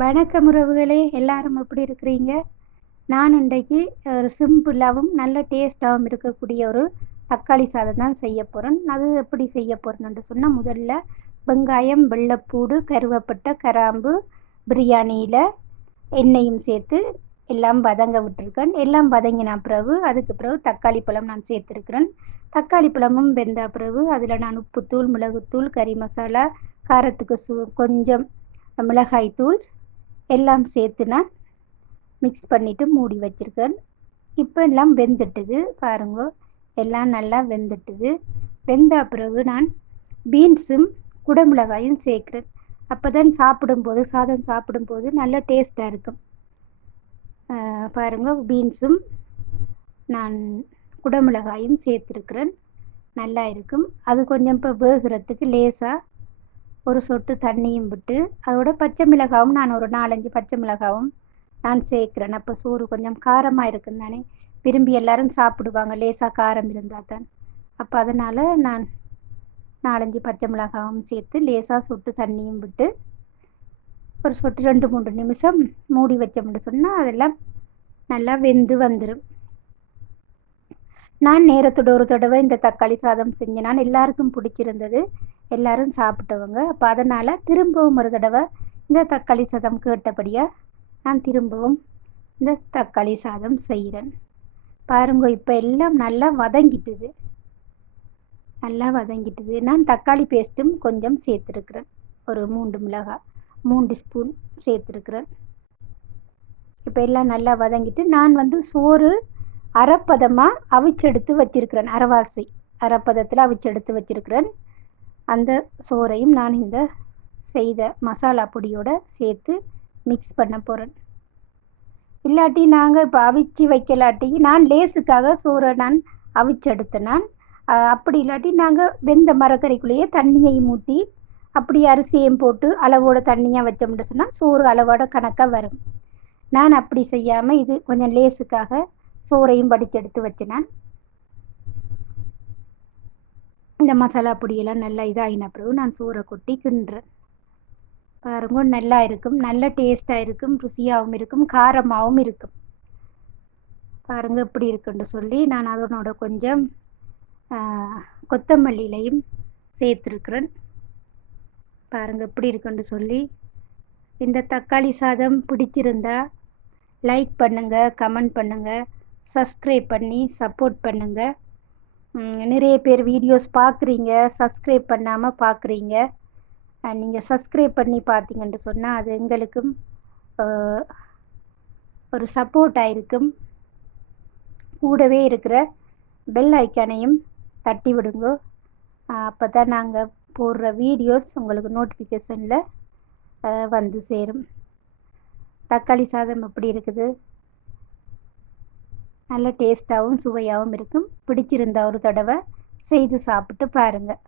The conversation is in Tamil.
வணக்கம் உறவுகளே, எல்லாரும் எப்படி இருக்கிறீங்க? நான் இன்றைக்கு ஒரு சிம்பிளாகவும் நல்ல டேஸ்ட்டாகவும் இருக்கக்கூடிய ஒரு தக்காளி சாதம் தான் செய்ய போகிறேன். அது எப்படி செய்ய போகிறேன்னு சொன்னால், முதல்ல வெங்காயம், வெள்ளைப்பூடு, கருவேப்பிலை, கிராம்பு, பிரியாணியில் எண்ணெயும் சேர்த்து எல்லாம் வதங்க விட்டுருக்கேன். எல்லாம் வதங்கின பிறகு அதுக்கு பிறகு தக்காளி பழம் நான் சேர்த்துருக்கிறேன். தக்காளி பழமும் வெந்த பிறகு அதில் நான் உப்புத்தூள், மிளகுத்தூள், கறி மசாலா, காரத்துக்கு கொஞ்சம் மிளகாய்த்தூள் எல்லாம் சேர்த்து நான் மிக்ஸ் பண்ணிவிட்டு மூடி வச்சுருக்கேன். இப்போ எல்லாம் வெந்துட்டுது பாருங்க, எல்லாம் நல்லா வெந்துட்டுது. வெந்த பிறகு நான் பீன்ஸும் குடமிளகாயும் சேர்க்குறேன். அப்போ தான் சாப்பிடும்போது சாதம் சாப்பிடும்போது நல்ல டேஸ்ட்டாக இருக்கும். பாருங்க, பீன்ஸும் நான் குடமிளகாயும் சேர்த்துருக்குறேன். நல்லா இருக்கும். அது கொஞ்சம் இப்போ வேகிறதுக்கு லேசாக ஒரு சொட்டு தண்ணியும் விட்டு அதோட பச்சை மிளகாவும் நான் ஒரு 4-5 பச்சை மிளகாவும் நான் சேர்க்குறேன். அப்போ சோறு கொஞ்சம் காரமாக இருக்கும் தானே, விரும்பி எல்லாரும் சாப்பிடுவாங்க லேசாக காரம் இருந்தால் தான். அப்போ அதனால் நான் 4-5 பச்சை மிளகாவும் சேர்த்து லேசாக சொட்டு தண்ணியும் விட்டு ஒரு சொட்டு 2-3 நிமிஷம் மூடி வச்சோம்னு சொன்னால் அதெல்லாம் நல்லா வெந்து வந்துடும். நான் நேரத்தோட ஒரு தடவை இந்த தக்காளி சாதம் செஞ்சேன். நான் எல்லாருக்கும் பிடிச்சிருந்தது, எல்லாரும் சாப்பிட்டவங்க. அப்போ அதனால் திரும்பவும் ஒரு தடவை இந்த தக்காளி சாதம் கேட்டபடியாக நான் திரும்பவும் இந்த தக்காளி சாதம் செய்கிறேன். பாருங்க, இப்போ எல்லாம் நல்லா வதங்கிட்டுது. நான் தக்காளி பேஸ்ட்டும் கொஞ்சம் சேர்த்துருக்குறேன். ஒரு 3 ஸ்பூன் சேர்த்துருக்குறேன். இப்போ எல்லாம் நல்லா வதங்கிட்டு நான் சோறு அரைப்பதமாக அவிச்செடுத்து வச்சிருக்கிறேன். அரைவாசி அரைப்பதத்தில் அவிச்செடுத்து வச்சிருக்கிறேன். அந்த சோறையும் நான் இந்த செய்த மசாலா பொடியோடு சேர்த்து மிக்ஸ் பண்ண போகிறேன். இல்லாட்டி நாங்கள் இப்போ அவிச்சு வைக்கலாட்டி நான் லேஸுக்காக சோறை நான் அவிச்செடுத்தேன். அப்படி இல்லாட்டி நாங்கள் வெந்த மரக்கறிக்குள்ளேயே தண்ணியையும் ஊற்றி அப்படி அரிசியையும் போட்டு அளவோட தண்ணியாக வச்சோம்னு சொன்னால் சோறு அளவோட கணக்காக வரும். நான் அப்படி செய்யாமல் இது கொஞ்சம் லேஸுக்காக சோறையும் வடிச்செடுத்து வச்சினேன். இந்த மசாலா பொடியெல்லாம் நல்லா இதாகின பிறகு நான் சோறை கொட்டி கிண்டுறேன். பாருங்க, நல்லா இருக்கும், நல்ல டேஸ்ட்டாக இருக்கும், ருசியாகவும் இருக்கும், காரமாகவும் இருக்கும். பாருங்கள் எப்படி இருக்குன்னு சொல்லி நான் அதனோட கொஞ்சம் கொத்தமல்லியிலையும் சேர்த்துருக்குறேன். பாருங்கள் எப்படி இருக்குன்னு சொல்லி. இந்த தக்காளி சாதம் பிடிச்சிருந்தா லைக் பண்ணுங்கள், கமெண்ட் பண்ணுங்கள், சப்ஸ்கிரைப் பண்ணி சப்போர்ட் பண்ணுங்கள். நிறைய பேர் வீடியோஸ் பார்க்குறீங்க, சப்ஸ்கிரைப் பண்ணாமல் பார்க்குறீங்க. நீங்கள் சப்ஸ்கிரைப் பண்ணி பார்த்தீங்கன்னு சொன்னால் அது எங்களுக்கும் ஒரு சப்போர்ட்டாக இருக்கும். கூடவே இருக்கிற பெல் ஐக்கானையும் தட்டி விடுங்க. அப்போ தான் நாங்கள் போடுற வீடியோஸ் உங்களுக்கு நோட்டிஃபிகேஷனில் வந்து சேரும். தக்காளி சாதம் எப்படி இருக்குது? நல்ல டேஸ்ட்டாகவும் சுவையாகவும் இருக்கும். பிடிச்சிருந்தா ஒரு தடவை செய்து சாப்பிட்டு பாருங்கள்.